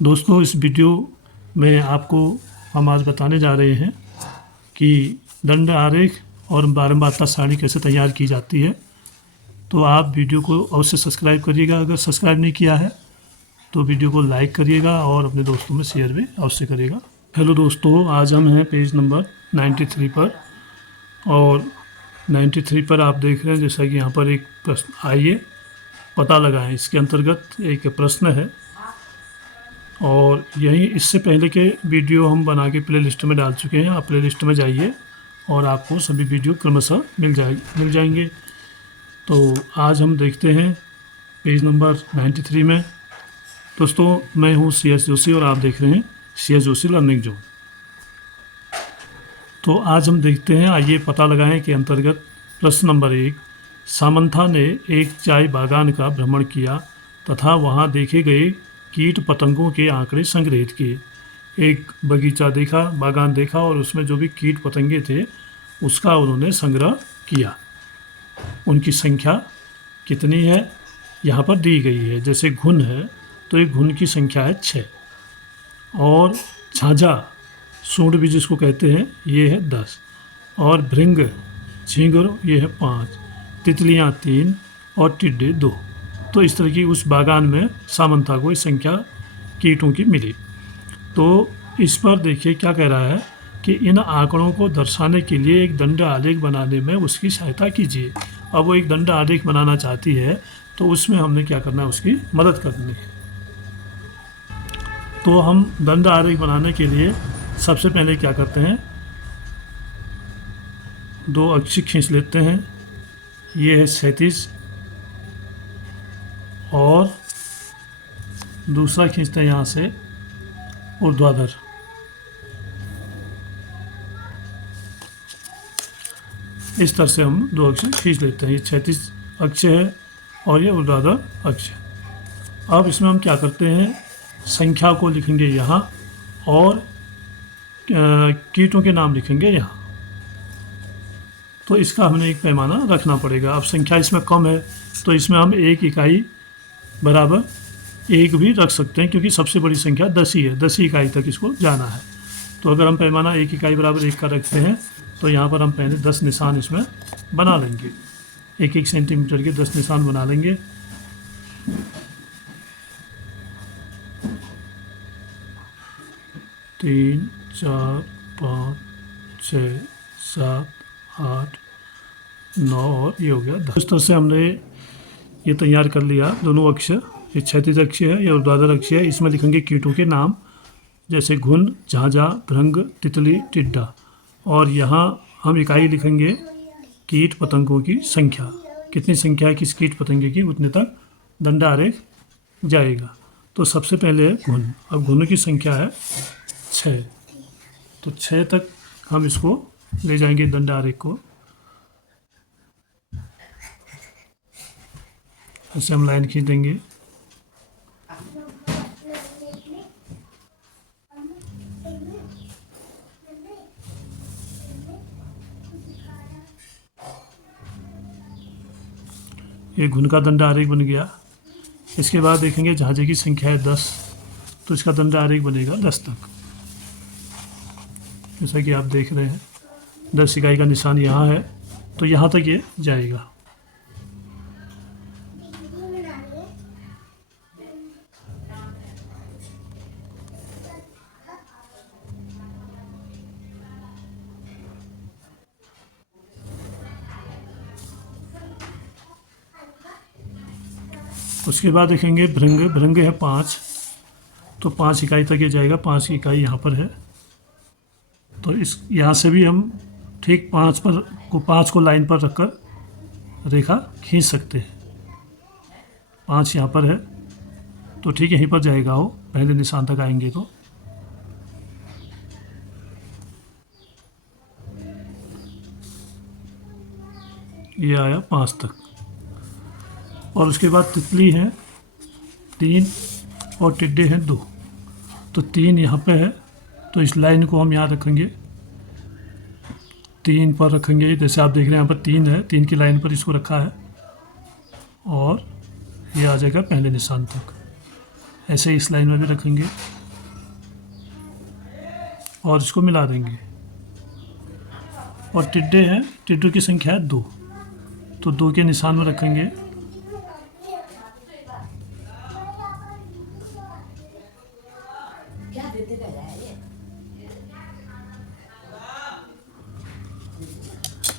दोस्तों, इस वीडियो में आपको हम आज बताने जा रहे हैं कि दंड आरेख और बारंबारता सारणी कैसे तैयार की जाती है। तो आप वीडियो को अवश्य सब्सक्राइब करिएगा। अगर सब्सक्राइब नहीं किया है तो वीडियो को लाइक करिएगा और अपने दोस्तों में शेयर भी अवश्य करिएगा। हेलो दोस्तों, आज हम हैं पेज नंबर 93 पर और 93 पर आप देख रहे हैं जैसा कि यहाँ पर एक प्रश्न, आइए पता लगाएं। इसके अंतर्गत एक प्रश्न है और यही इससे पहले के वीडियो हम बना के प्ले लिस्ट में डाल चुके हैं। आप प्ले लिस्ट में जाइए और आपको सभी वीडियो क्रमशः मिल जाएंगे। तो आज हम देखते हैं पेज नंबर 93 में। दोस्तों, मैं हूं CS जोशी और आप देख रहे हैं CS जोशी लर्निंग जोन। तो आज हम देखते हैं, आइए पता लगाएं के अंतर्गत प्रश्न नंबर 1। सामंथा ने एक चाय बागान का भ्रमण किया तथा वहां देखे गए कीट पतंगों के आंकड़े संग्रहित किए। एक बगीचा देखा, बागान देखा और उसमें जो भी कीट पतंगे थे उसका उन्होंने संग्रह किया। उनकी संख्या कितनी है यहाँ पर दी गई है। जैसे घुन है तो एक घुन की संख्या है 6 और झांझा, सूंड भी जिसको कहते हैं, ये है 10 और भृंग, झींगर, ये है 5, तितलियाँ 3 और टिड्डे 2। तो इस तरह की उस बागान में सामंथा को इस संख्या कीटों की मिली। तो इस पर देखिए क्या कह रहा है कि इन आंकड़ों को दर्शाने के लिए एक दंड आलेख बनाने में उसकी सहायता कीजिए। अब वो एक दंड आलेख बनाना चाहती है तो उसमें हमने क्या करना है, उसकी मदद करनी है। तो हम दंड आलेख बनाने के लिए सबसे पहले क्या करते हैं, 2 अक्ष खींच लेते हैं। ये है 37 और दूसरा खींचते हैं यहाँ से ऊर्ध्वाधर। इस तरह से हम 2 अक्ष खींच लेते हैं। ये 36 अक्ष है और ये ऊर्ध्वाधर अक्ष है। अब इसमें हम क्या करते हैं, संख्या को लिखेंगे यहाँ और कीटों के नाम लिखेंगे यहाँ। तो इसका हमें एक पैमाना रखना पड़ेगा। अब संख्या इसमें कम है तो इसमें हम 1 इकाई बराबर 1 भी रख सकते हैं, क्योंकि सबसे बड़ी संख्या 10 ही है। 10 इकाई तक इसको जाना है। तो अगर हम पैमाना 1 इकाई बराबर 1 का रखते हैं तो यहाँ पर हम पहले 10 निशान इसमें बना लेंगे। 1-1 सेंटीमीटर के 10 निशान बना लेंगे। तीन, 4, 5, 6, 7, 8, 9 और ये हो गया 10। इस तरह से हमने ये तैयार कर लिया। दोनों अक्ष, ये 36 अक्ष है, ये ऊर्ध्वाधर अक्ष है। इसमें लिखेंगे कीटों के नाम, जैसे घुन, झांझा, भृंग, तितली, टिड्डा। और यहाँ हम इकाई लिखेंगे कीट पतंगों की संख्या। कितनी संख्या है किस कीट पतंगे की, उतने तक दंड आरेख जाएगा। तो सबसे पहले है घुन। अब घुन की संख्या है 6, तो 6 तक हम इसको ले जाएंगे दंड आरेख को। ऐसे हम लाइन खींच देंगे। ये घुन का दंड आरेख बन गया। इसके बाद देखेंगे झांझे की संख्या है 10, तो इसका दंड आरेख बनेगा 10 तक। जैसा कि आप देख रहे हैं 10 इकाई का निशान यहाँ है, तो यहाँ तक ये जाएगा। उसके बाद देखेंगे भृंग। भृंग है 5, तो 5 इकाई तक ये जाएगा। 5 इकाई यहाँ पर है, तो इस यहाँ से भी हम ठीक 5 को लाइन पर रखकर रेखा खींच सकते हैं। 5 यहाँ पर है, तो ठीक यहीं पर जाएगा वो, पहले निशान तक आएंगे तो। ये आया 5 तक। और उसके बाद तितली है 3 और टिड्डे हैं 2, तो 3 यहाँ पे है, तो इस लाइन को हम यहाँ रखेंगे, 3 पर रखेंगे। जैसे आप देख रहे हैं यहाँ पर 3 है, 3 की लाइन पर इसको रखा है और ये आ जाएगा पहले निशान तक। ऐसे इस लाइन में भी रखेंगे और इसको मिला देंगे। और टिड्डे हैं, टिड्डों की संख्या है 2, तो 2 के निशान में रखेंगे।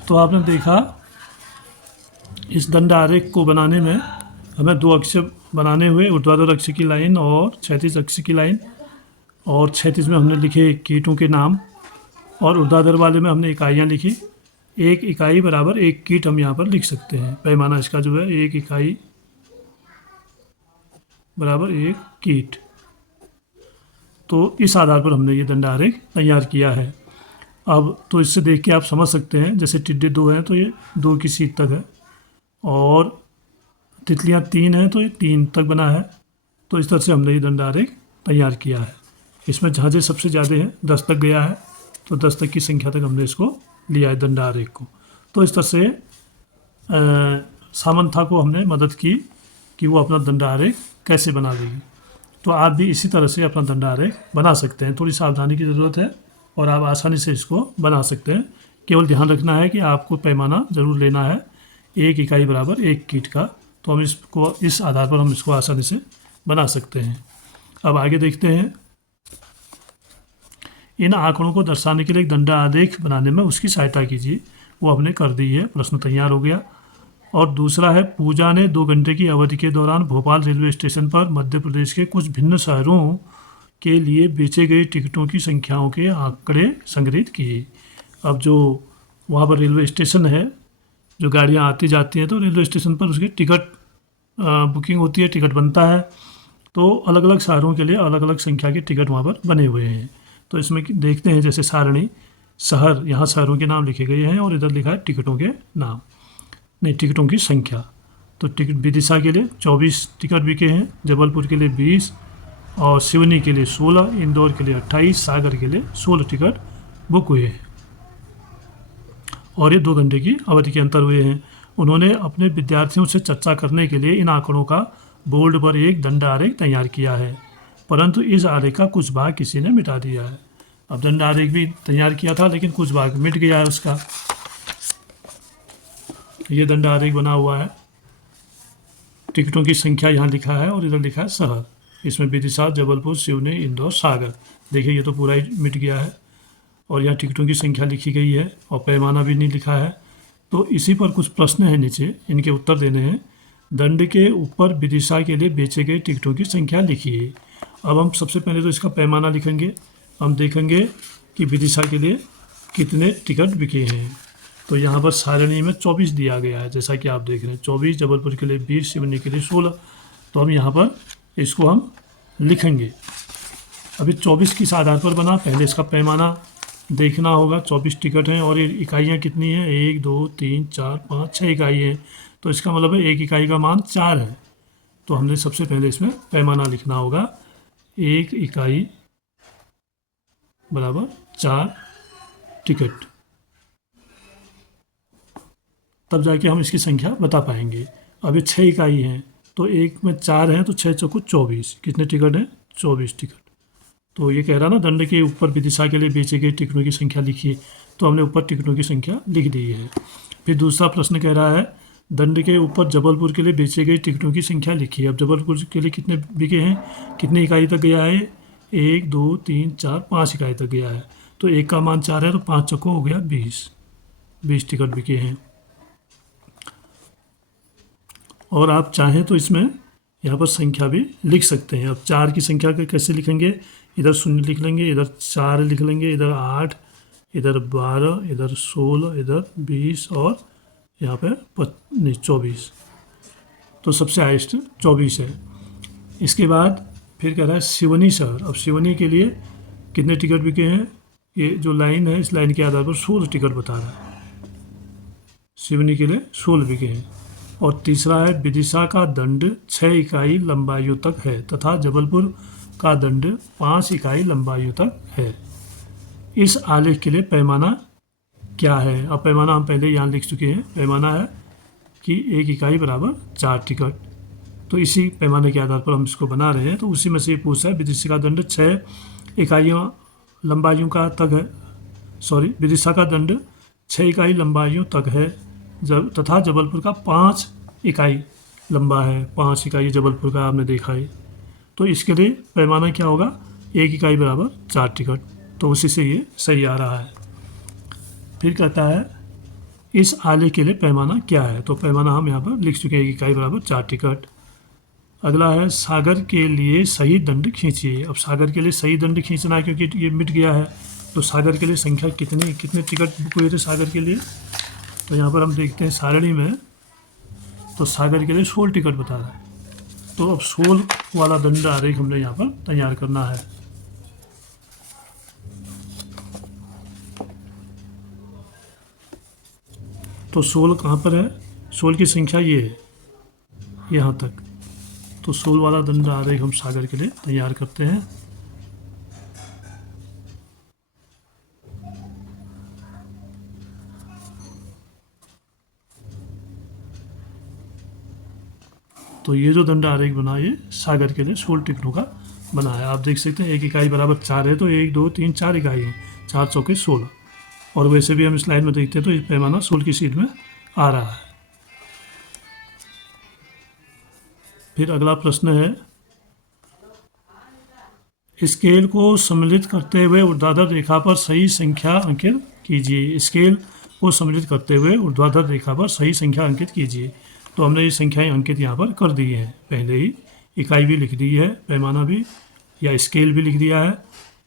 तो आपने देखा इस दंड आरेख को बनाने में हमें 2 अक्ष बनाने हुए, ऊर्ध्वाधर अक्ष की लाइन और क्षैतिज अक्ष की लाइन, और क्षैतिज में हमने लिखे कीटों के नाम और ऊर्ध्वाधर वाले में हमने इकाइयाँ लिखी। 1 इकाई बराबर 1 कीट हम यहाँ पर लिख सकते हैं। पैमाना इसका जो है 1 इकाई बराबर 1 कीट। तो इस आधार पर हमने ये दंड आरेख तैयार किया है। अब तो इससे देख के आप समझ सकते हैं, जैसे टिड्डे 2 हैं तो ये 2 की सीट तक है, और तितलियाँ 3 हैं तो ये 3 तक बना है। तो इस तरह से हमने ये दंड आरेख तैयार किया है। इसमें जहाज़े सबसे ज़्यादा हैं, 10 तक गया है, तो 10 तक की संख्या तक हमने इसको लिया है दंड आरेख को। तो इस तरह से सामंथा को हमने मदद की कि वो अपना दंड आरेख कैसे बना लेगी। तो आप भी इसी तरह से अपना दंड आरेख बना सकते हैं। थोड़ी सावधानी की ज़रूरत है और आप आसानी से इसको बना सकते हैं। केवल ध्यान रखना है कि आपको पैमाना ज़रूर लेना है 1 इकाई बराबर 1 कीट का। तो हम इसको इस आधार पर हम इसको आसानी से बना सकते हैं। अब आगे देखते हैं। इन आंकड़ों को दर्शाने के लिए एक दंड आरेख बनाने में उसकी सहायता कीजिए। वो हमने कर दी है, प्रश्न तैयार हो गया। और दूसरा है, पूजा ने 2 घंटे की अवधि के दौरान भोपाल रेलवे स्टेशन पर मध्य प्रदेश के कुछ भिन्न शहरों के लिए बेचे गए टिकटों की संख्याओं के आंकड़े संग्रहित किए। अब जो वहाँ पर रेलवे स्टेशन है, जो गाड़ियाँ आती जाती हैं, तो रेलवे स्टेशन पर उसकी टिकट बुकिंग होती है, टिकट बनता है। तो अलग अलग शहरों के लिए अलग अलग संख्या के टिकट वहाँ पर बने हुए हैं। तो इसमें देखते हैं, जैसे सारणी शहर, यहाँ शहरों के नाम लिखे गए हैं और इधर लिखा है टिकटों के नाम, नहीं टिकटों की संख्या। तो टिकट विदिशा के लिए 24 टिकट बिके हैं, जबलपुर के लिए 20, और सिवनी के लिए 16, इंदौर के लिए 28, सागर के लिए 16 टिकट बुक हुए हैं। और ये 2 घंटे की अवधि के अंतर हुए हैं। उन्होंने अपने विद्यार्थियों से चर्चा करने के लिए इन आंकड़ों का बोर्ड पर एक दंड आरेख तैयार किया है, परंतु इस आरेख का कुछ भाग किसी ने मिटा दिया है। अब दंड आरेख भी तैयार किया था, लेकिन कुछ भाग मिट गया है उसका। ये दंड आरेख बना हुआ है, टिकटों की संख्या यहाँ लिखा है और इधर लिखा है शहर। इसमें विदिशा, जबलपुर, सिवनी, इंदौर, सागर। देखिए ये तो पूरा ही मिट गया है और यहाँ टिकटों की संख्या लिखी गई है और पैमाना भी नहीं लिखा है। तो इसी पर कुछ प्रश्न हैं नीचे, इनके उत्तर देने हैं। दंड के ऊपर विदिशा के लिए बेचे गए टिकटों की संख्या लिखिए। अब हम सबसे पहले तो इसका पैमाना लिखेंगे। हम देखेंगे कि विदिशा के लिए कितने टिकट बिके हैं। तो यहाँ पर सारणी में 24 दिया गया है, जैसा कि आप देख रहे हैं 24, जबलपुर के लिए 20, सिवनी के लिए 16। तो हम यहाँ पर इसको हम लिखेंगे। अभी 24 किस आधार पर बना, पहले इसका पैमाना देखना होगा। 24 टिकट हैं और ये इकाइयाँ कितनी हैं, 1, 2, 3, 4, 5, 6 इकाई हैं। तो इसका मतलब है 1 इकाई का मान 4 है। तो हमने सबसे पहले इसमें पैमाना लिखना होगा, 1 इकाई बराबर 4 टिकट। तब जाके हम इसकी संख्या बता पाएंगे। अब ये 6 इकाई हैं, तो 1 में 4 हैं, तो 6 चौको 24। कितने टिकट हैं, 24 टिकट। तो ये कह रहा ना, दंड के ऊपर विदिशा के लिए बेचे गए टिकटों की संख्या लिखिए। तो हमने ऊपर टिकटों की संख्या लिख दी है। फिर दूसरा प्रश्न कह रहा है, दंड के ऊपर जबलपुर के लिए बेचे गए टिकटों की संख्या लिखिए। अब जबलपुर के लिए कितने बिके हैं, कितनी इकाई तक गया है, 1, 2, 3, 4, 5 इकाई तक गया है। तो 1 का मान 4 है, तो 5 चौको हो गया 20 टिकट बिके हैं। और आप चाहें तो इसमें यहाँ पर संख्या भी लिख सकते हैं। अब 4 की संख्या को कैसे लिखेंगे, इधर 0 लिख लेंगे, इधर 4 लिख लेंगे, इधर 8, इधर 12, इधर 16, इधर 20 और यहाँ पे 24। तो सबसे हाइस्ट 24 है। इसके बाद फिर कह रहा है सिवनी शहर। अब सिवनी के लिए कितने टिकट बिके हैं, ये जो लाइन है इस लाइन के आधार पर 16 टिकट बता रहा है। सिवनी के लिए 16 बिके हैं। और तीसरा है, विदिशा का दंड 6 इकाई लंबाइयों तक है तथा जबलपुर का दंड 5 इकाई लंबाइयों तक है। इस आलेख के लिए पैमाना क्या है। अब पैमाना हम पहले यहाँ लिख चुके हैं। पैमाना है कि 1 इकाई बराबर 4 टिकट। तो इसी पैमाने के आधार पर हम इसको बना रहे हैं। तो उसी में से ये पूछा है विदिशा का दंड 6 इकाइयों लंबाइयों का तक है, विदिशा का दंड 6 इकाई लंबाइयों तक है तथा जबलपुर का 5 इकाई लंबा है। 5 इकाई जबलपुर का आपने देखा है। तो इसके लिए पैमाना क्या होगा, 1 इकाई बराबर 4 टिकट। तो उसी से ये सही आ रहा है। फिर कहता है इस आलेख के लिए पैमाना क्या है। तो पैमाना हम यहाँ पर लिख चुके हैं, 1 इकाई बराबर 4 टिकट। अगला है सागर के लिए सही दंड खींचिए। अब सागर के लिए सही दंड खींचना है क्योंकि ये मिट गया है। तो सागर के लिए संख्या कितने टिकट बुक हुए थे सागर के लिए। तो यहाँ पर हम देखते हैं सारणी में, तो सागर के लिए 16 टिकट बता रहा है। तो अब 16 वाला दंड आरेख हमने यहाँ पर तैयार करना है। तो 16 कहाँ पर है, 16 की संख्या ये है यहाँ तक। तो 16 वाला दंड आरेख हम सागर के लिए तैयार करते हैं। तो ये जो दंड आरेख बना ये सागर के लिए 16 टिकटों का बना है। आप देख सकते हैं 1 इकाई बराबर 4 है, तो 1 2 3 4 इकाई है, 4 चौके 16। और वैसे भी हम स्लाइड में देखते हैं तो ये पैमाना 16 की सीट में आ रहा है। फिर अगला प्रश्न है स्केल को सम्मिलित करते हुए ऊर्ध्वाधर रेखा पर सही संख्या अंकित कीजिए। स्केल को सम्मिलित करते हुए ऊर्ध्वाधर रेखा पर सही संख्या अंकित कीजिए। तो हमने ये संख्याएं अंकित यहाँ पर कर दी हैं पहले ही। इकाई भी लिख दी है, पैमाना भी या स्केल भी लिख दिया है,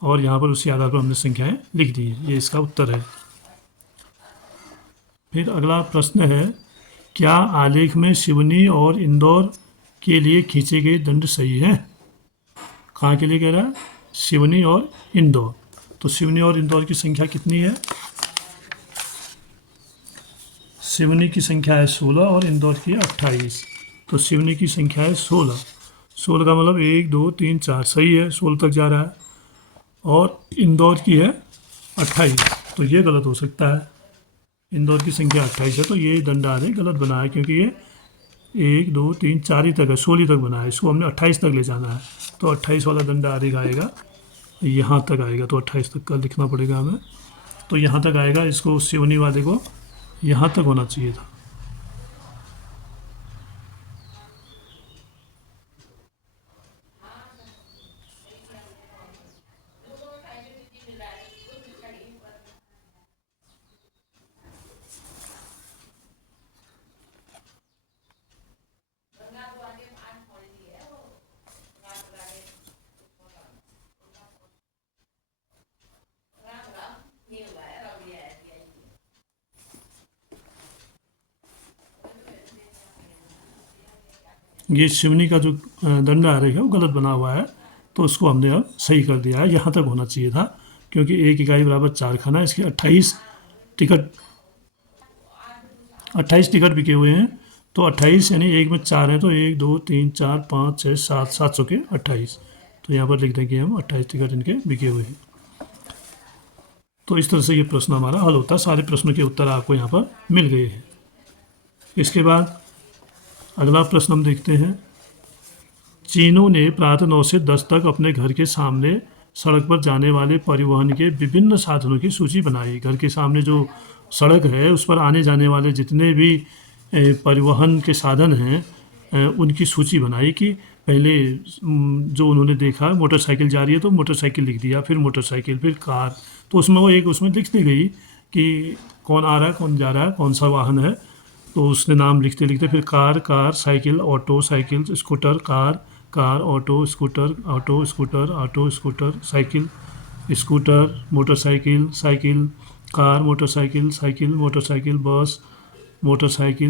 और यहाँ पर उसी आधार पर हमने संख्याएं लिख दी हैं। ये इसका उत्तर है। फिर अगला प्रश्न है क्या आलेख में सिवनी और इंदौर के लिए खींचे गए दंड सही हैं। कहाँ के लिए कह रहा है, सिवनी और इंदौर। तो सिवनी और इंदौर की संख्या कितनी है, सिवनी की संख्या है 16 और इंदौर की 28। तो सिवनी की संख्या है 16। 16 का मतलब 1 2 3 4 सही है, 16 तक जा रहा है। और इंदौर की है 28, तो ये गलत हो सकता है। इंदौर की संख्या 28 है, तो ये दंड आरेख गलत बना है क्योंकि ये 1 2 3 4 ही तक है, 16 तक बना है। इसको हमने 28 तक ले जाना है। तो 28 वाला दंड आरेख आएगा, यहाँ तक आएगा। तो 28 तक का लिखना पड़ेगा हमें। तो यहाँ तक आएगा, इसको सिवनी वाले को यहाँ तक होना चाहिए था। ये सिवनी का जो दंड आरेख है वो गलत बना हुआ है, तो उसको हमने अब सही कर दिया है। यहाँ तक होना चाहिए था क्योंकि 1 इकाई बराबर 4 खाना, इसके 28 टिकट बिके हुए हैं। तो 28 यानी 1 में 4 है, तो 1 2 3 4 5 6 7 7 चौके 28। तो यहाँ पर लिख दें कि हम 28 टिकट इनके बिके हुए हैं। तो इस तरह से ये प्रश्न हमारा हल होता है। सारे प्रश्नों के उत्तर आपको यहाँ पर मिल गए हैं। इसके बाद अगला प्रश्न हम देखते हैं। चीनू ने प्रातः 9 से 10 तक अपने घर के सामने सड़क पर जाने वाले परिवहन के विभिन्न साधनों की सूची बनाई। घर के सामने जो सड़क है उस पर आने जाने वाले जितने भी परिवहन के साधन हैं उनकी सूची बनाई। कि पहले जो उन्होंने देखा मोटरसाइकिल जा रही है तो मोटरसाइकिल लिख दिया, फिर मोटरसाइकिल, फिर कार। तो उसमें वो एक उसमें लिखती गई कि कौन आ रहा है, कौन जा रहा है, कौन सा वाहन है। तो उसने नाम लिखते लिखते फिर car, cycle, auto, cycle, scooter, car, auto, scooter, cycle, scooter, motorcycle, cycle, car, motorcycle,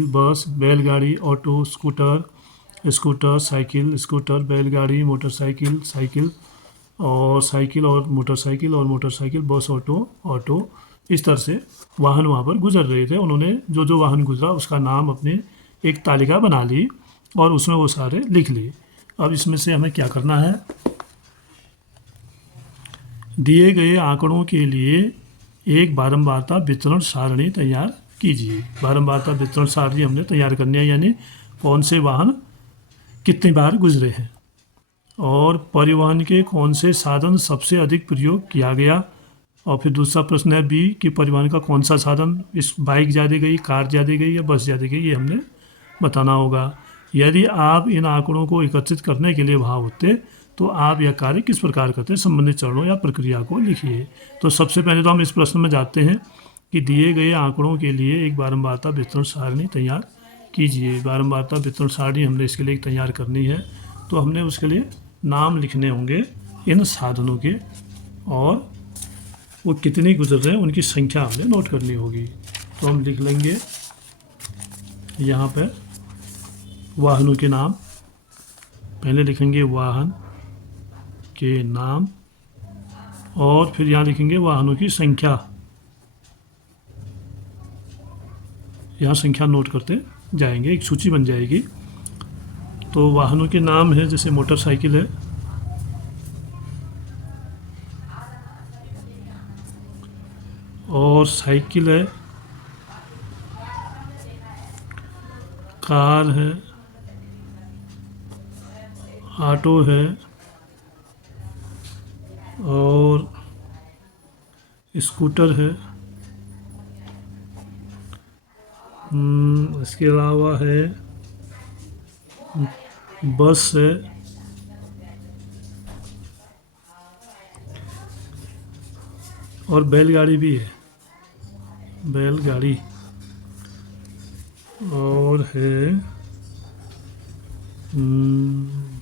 बस, बैलगाड़ी, ऑटो, स्कूटर, साइकिल, बैलगाड़ी, मोटरसाइकिल, साइकिल और मोटरसाइकिल, बस, ऑटो। इस तरह से वाहन वहाँ पर गुजर रहे थे। उन्होंने जो जो वाहन गुजरा उसका नाम अपने एक तालिका बना ली और उसमें वो सारे लिख लिए। अब इसमें से हमें क्या करना है, दिए गए आंकड़ों के लिए एक बारंबारता वितरण सारणी तैयार कीजिए। बारंबारता वितरण सारणी हमने तैयार करनी है, यानी कौन से वाहन कितनी बार गुजरे हैं। और परिवहन के कौन से साधन सबसे अधिक प्रयोग किया गया। और फिर दूसरा प्रश्न है बी कि परिवहन का कौन सा साधन, इस बाइक ज़्यादा गई, कार ज़्यादा गई या बस ज़्यादा गई, ये हमने बताना होगा। यदि आप इन आंकड़ों को एकत्रित करने के लिए वहाँ होते तो आप यह कार्य किस प्रकार करते, संबंधित चरणों या प्रक्रिया को लिखिए। तो सबसे पहले तो हम इस प्रश्न में जाते हैं कि दिए गए आंकड़ों के लिए एक बारंबारता वितरण सारणी तैयार कीजिए। बारंबारता वितरण सारणी हमने इसके लिए तैयार करनी है, तो हमने उसके लिए नाम लिखने होंगे इन साधनों के, और वो कितने गुजर रहे हैं उनकी संख्या हमने नोट करनी होगी। तो हम लिख लेंगे यहाँ पे वाहनों के नाम, पहले लिखेंगे वाहन के नाम, और फिर यहाँ लिखेंगे वाहनों की संख्या। यहाँ संख्या नोट करते जाएंगे, एक सूची बन जाएगी। तो वाहनों के नाम है, जैसे मोटरसाइकिल है, और साइकिल है, कार है, ऑटो है, और स्कूटर है, इसके अलावा है बस है, और बैलगाड़ी भी है, बैलगाड़ी, और है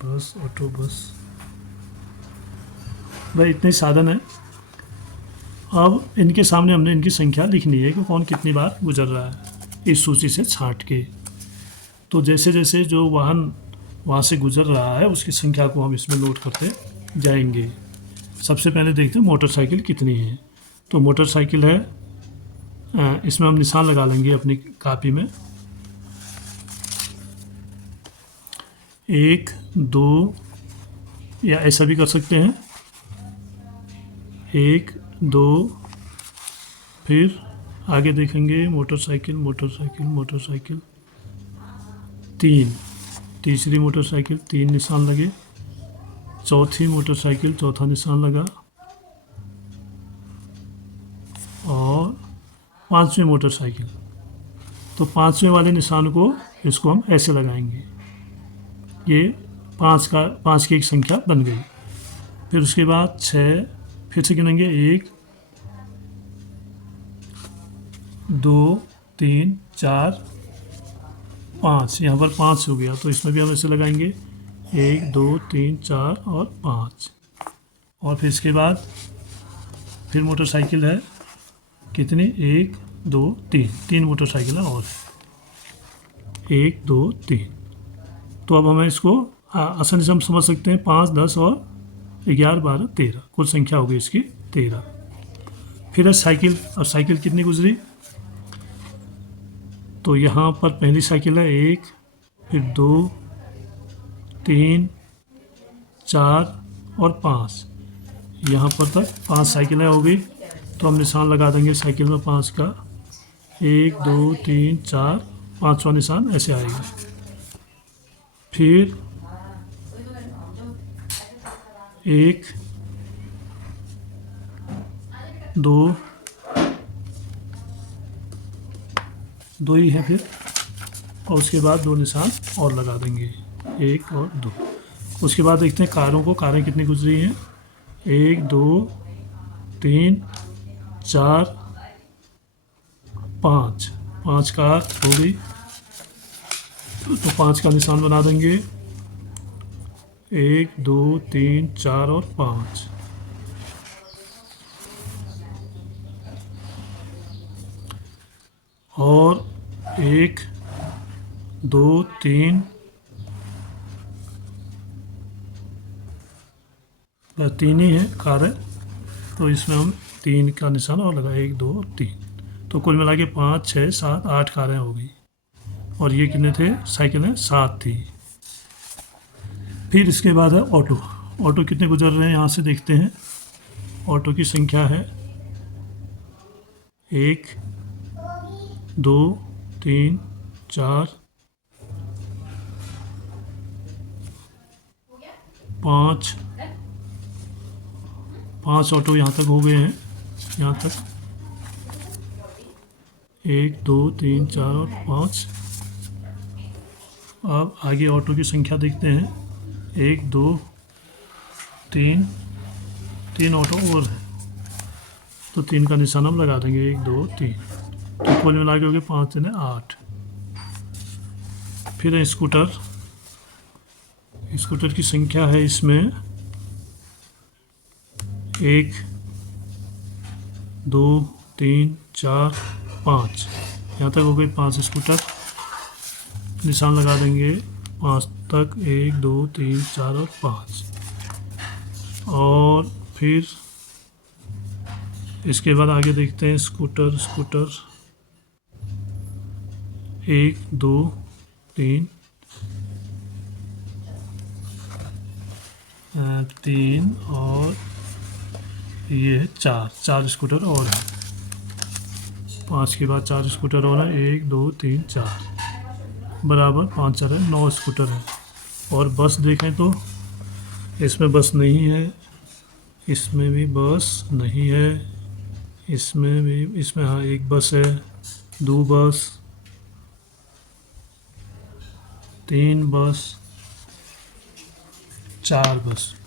बस, ऑटो बस। भाई इतने साधन है। अब इनके सामने हमने इनकी संख्या लिखनी है कि कौन कितनी बार गुजर रहा है इस सूची से छांट के। तो जैसे जैसे जो वाहन वहाँ से गुजर रहा है उसकी संख्या को हम इसमें नोट करते जाएंगे। सबसे पहले देखते हैं मोटरसाइकिल कितनी है। तो मोटरसाइकिल है, इसमें हम निशान लगा लेंगे अपनी कापी में, 1 2, या ऐसा भी कर सकते हैं 1 2, फिर आगे देखेंगे मोटरसाइकिल मोटरसाइकिल मोटरसाइकिल 3, तीसरी मोटरसाइकिल 3 निशान लगे, चौथी मोटरसाइकिल चौथा निशान लगा, और पांचवी मोटरसाइकिल। तो पांचवें वाले निशान को इसको हम ऐसे लगाएंगे, ये 5 की एक संख्या बन गई। फिर उसके बाद 6, फिर से गिनेंगे 1 2 3 4 5, यहाँ पर 5 हो गया, तो इसमें भी हम ऐसे लगाएंगे 1 2 3 4 और 5। और फिर इसके बाद फिर मोटरसाइकिल है कितनी, 1 2 3, 3 मोटरसाइकिल है, और 1 2 3। तो अब हमें इसको आसानी से हम समझ सकते हैं, 5 10 और 11 12 13, कुल संख्या होगी इसकी 13। फिर है साइकिल, और साइकिल कितनी गुजरी। तो यहाँ पर पहली साइकिल है 1, फिर 2 3 4 और 5, यहाँ पर तक 5 साइकिलें हो गई। तो हम निशान लगा देंगे साइकिल में 5 का, 1 2 3 4, 5वां निशान ऐसे आएगा। फिर 1 2 2 ही है फिर, और उसके बाद 2 निशान और लगा देंगे, 1 और 2। उसके बाद देखते हैं कारों को, कारें कितनी गुजरी हैं, 1 2 3 4 5, 5 कार हो गई। तो 5 का निशान बना देंगे, 1 2 3 4 और 5। और 1 2 3 3 ही है कार है, तो इसमें हम 3 का निशान और लगा, 1 2 3। तो कुल मिला के 5 6 7 8 कारें हो गई। और ये कितने थे, साइकिलें 7 थी। फिर इसके बाद है ऑटो। ऑटो कितने गुजर रहे हैं यहाँ से देखते हैं। ऑटो की संख्या है 1 2 3 4 पाँच ऑटो यहाँ तक हो गए हैं, यहाँ तक 1 2 3 4 और 5। अब आगे ऑटो की संख्या देखते हैं, 1 2 3, 3 ऑटो और है, तो 3 का निशान हम लगा देंगे, 1 2 3, तो कुल मिला के हो गए 5 3 8। फिर है स्कूटर की संख्या है इसमें 1 2 3 4 5, यहाँ तक हो गई 5 स्कूटर, निशान लगा देंगे 5 तक, 1 2 3 4 और 5। और फिर इसके बाद आगे देखते हैं स्कूटर 1 2 3 3 और ये 4 स्कूटर और है, 5 के बाद 4 स्कूटर और है, 1 2 3 4 बराबर 5 4 है 9 स्कूटर है। और बस देखें तो इसमें बस नहीं है, इसमें भी बस नहीं है, इसमें हाँ एक बस है, 2 बस, 3 बस, 4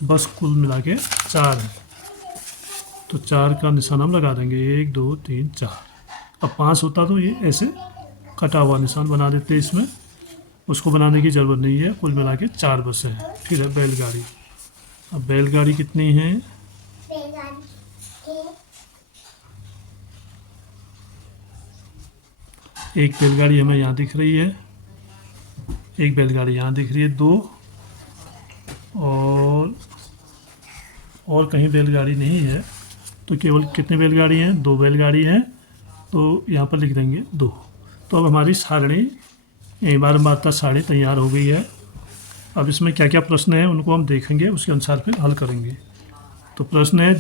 बस कुल मिला के 4 है, तो 4 का निशान हम लगा देंगे, 1 2 3 4। अब 5 होता तो ये ऐसे कटा हुआ निशान बना देते, इसमें उसको बनाने की ज़रूरत नहीं है, कुल मिला के 4 बसें हैं। फिर है बैलगाड़ी। अब बैलगाड़ी कितनी है, एक बैलगाड़ी हमें यहाँ दिख रही है, एक बैलगाड़ी यहाँ दिख रही है, 2 और कहीं बैलगाड़ी नहीं है, तो केवल कितनी बैलगाड़ी हैं, 2 बैलगाड़ी हैं, तो यहाँ पर लिख देंगे 2। तो अब हमारी सारणी बारंबारता सारणी तैयार हो गई है। अब इसमें क्या क्या प्रश्न है उनको हम देखेंगे, उसके अनुसार फिर हल करेंगे। तो प्रश्न है,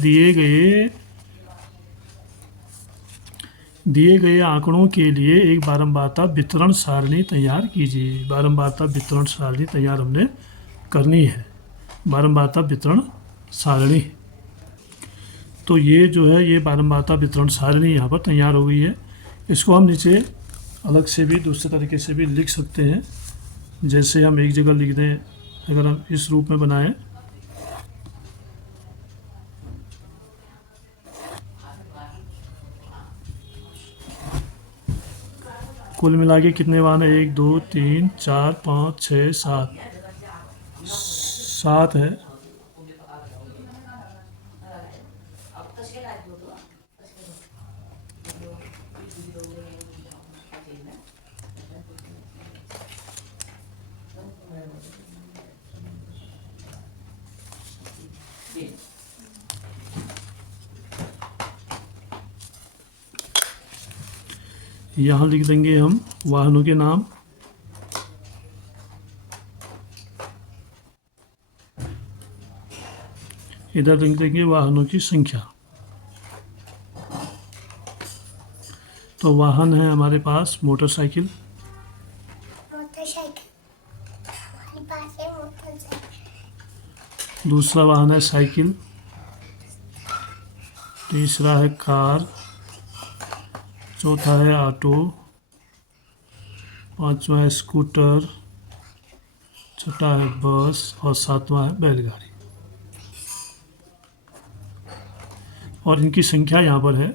दिए गए आंकड़ों के लिए एक बारंबारता वितरण सारणी तैयार कीजिए। बारंबारता वितरण सारणी तैयार हमने करनी है, बारंबारता वितरण सारणी। तो ये जो है ये बारंबारता वितरण सारणी यहाँ पर तैयार हो गई है। इसको हम नीचे अलग से भी दूसरे तरीके से भी लिख सकते हैं, जैसे हम एक जगह लिख दें, अगर हम इस रूप में बनाएं, कुल मिला के कितने वाहन है, 1 2 3 4 5 6 7, 7 है। यहाँ लिख देंगे हम वाहनों के नाम, इधर लिख देंगे वाहनों की संख्या। तो वाहन है हमारे पास मोटरसाइकिल, दूसरा वाहन है साइकिल, तीसरा है कार, चौथा है ऑटो, पांचवा है स्कूटर, छठा है बस और सातवां है बैलगाड़ी। और इनकी संख्या यहाँ पर है,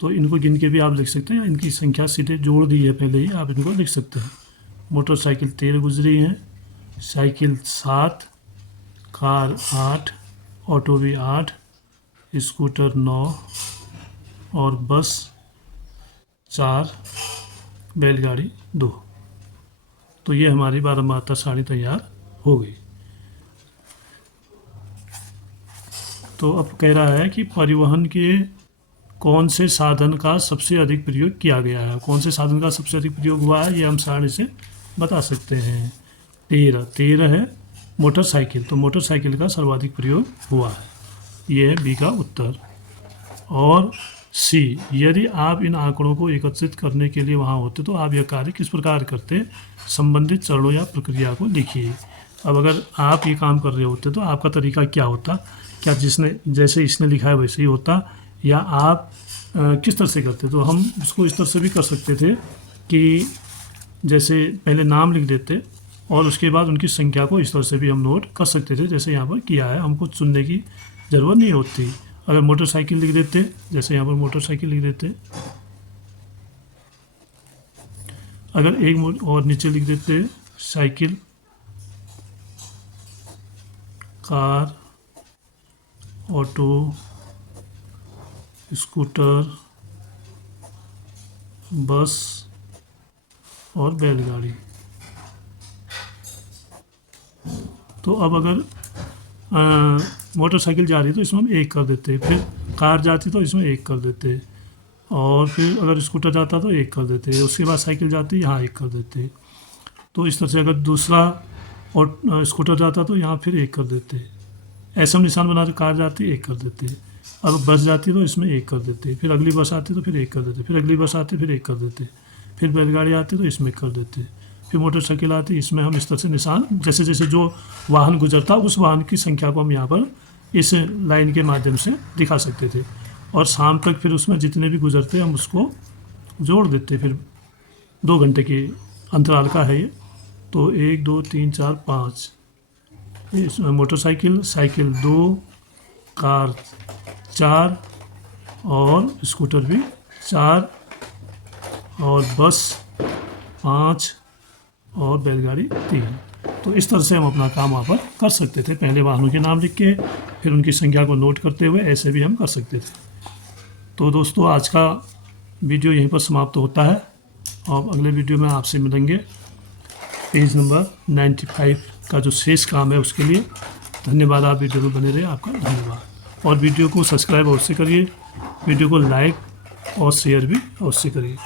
तो इनको गिन के भी आप लिख सकते हैं, इनकी संख्या सीधे जोड़ दी है पहले ही, आप इनको लिख सकते हैं। मोटरसाइकिल 13 गुजरी हैं, साइकिल 7, कार 8, ऑटो भी 8, स्कूटर 9 और बस 4, बैलगाड़ी 2। तो ये हमारी बारंबारता सारणी तैयार हो गई। तो अब कह रहा है कि परिवहन के कौन से साधन का सबसे अधिक प्रयोग किया गया है, कौन से साधन का सबसे अधिक प्रयोग हुआ है, ये हम सारणी से बता सकते हैं। 13 है मोटरसाइकिल, तो मोटरसाइकिल का सर्वाधिक प्रयोग हुआ है, ये है बी का उत्तर। और सी, यदि आप इन आंकड़ों को एकत्रित करने के लिए वहाँ होते तो आप यह कार्य किस प्रकार करते, संबंधित चरणों या प्रक्रिया को लिखिए। अब अगर आप ये काम कर रहे होते तो आपका तरीका क्या होता, क्या जिसने जैसे इसने लिखा है वैसे ही होता, या आप किस तरह से करते। तो हम इसको इस तरह से भी कर सकते थे कि जैसे पहले नाम लिख देते और उसके बाद उनकी संख्या को इस तरह से भी हम नोट कर सकते थे, जैसे यहाँ पर किया है। हमको चुनने की ज़रूरत नहीं होती। अगर मोटरसाइकिल लिख देते, जैसे यहाँ पर मोटरसाइकिल लिख देते, अगर एक और नीचे लिख देते साइकिल, कार, ऑटो, स्कूटर, बस और बैलगाड़ी। तो अब अगर मोटरसाइकिल जा रही तो इसमें हम 1 कर देते, फिर कार जाती तो इसमें 1 कर देते, और फिर अगर स्कूटर जाता तो 1 कर देते, उसके बाद साइकिल जाती यहाँ 1 कर देते। तो इस तरह से अगर दूसरा और स्कूटर जाता तो यहाँ फिर 1 कर देते। ऐसा निशान बना के कार जाती 1 कर देते। अब बस जाती तो इसमें 1 कर देते, फिर अगली बस आती तो फिर 1 कर देते, फिर अगली बस आती फिर 1 कर देते, फिर बैलगाड़ी आती तो इसमें कर देते, फिर मोटरसाइकिल आती, इसमें हम इस तरह से निशान जैसे जैसे जो वाहन गुजरता उस वाहन की संख्या को हम यहाँ पर इस लाइन के माध्यम से दिखा सकते थे। और शाम तक फिर उसमें जितने भी गुजरते हम उसको जोड़ देते। फिर 2 घंटे के अंतराल का है ये। तो 1 2 3 4 5, इसमें मोटरसाइकिल, साइकिल 2, कार 4 और स्कूटर भी 4 और बस 5 और बैलगाड़ी 3। तो इस तरह से हम अपना काम वहाँ पर कर सकते थे। पहले वाहनों के नाम लिख के फिर उनकी संख्या को नोट करते हुए ऐसे भी हम कर सकते थे। तो दोस्तों आज का वीडियो यहीं पर समाप्त होता है और अगले वीडियो में आपसे मिलेंगे पेज नंबर 95 का जो शेष काम है उसके लिए। धन्यवाद, आप वीडियो में बने रहे, आपका धन्यवाद। और वीडियो को सब्सक्राइब अवश्य करिए, वीडियो को लाइक और शेयर भी अवश्य करिए।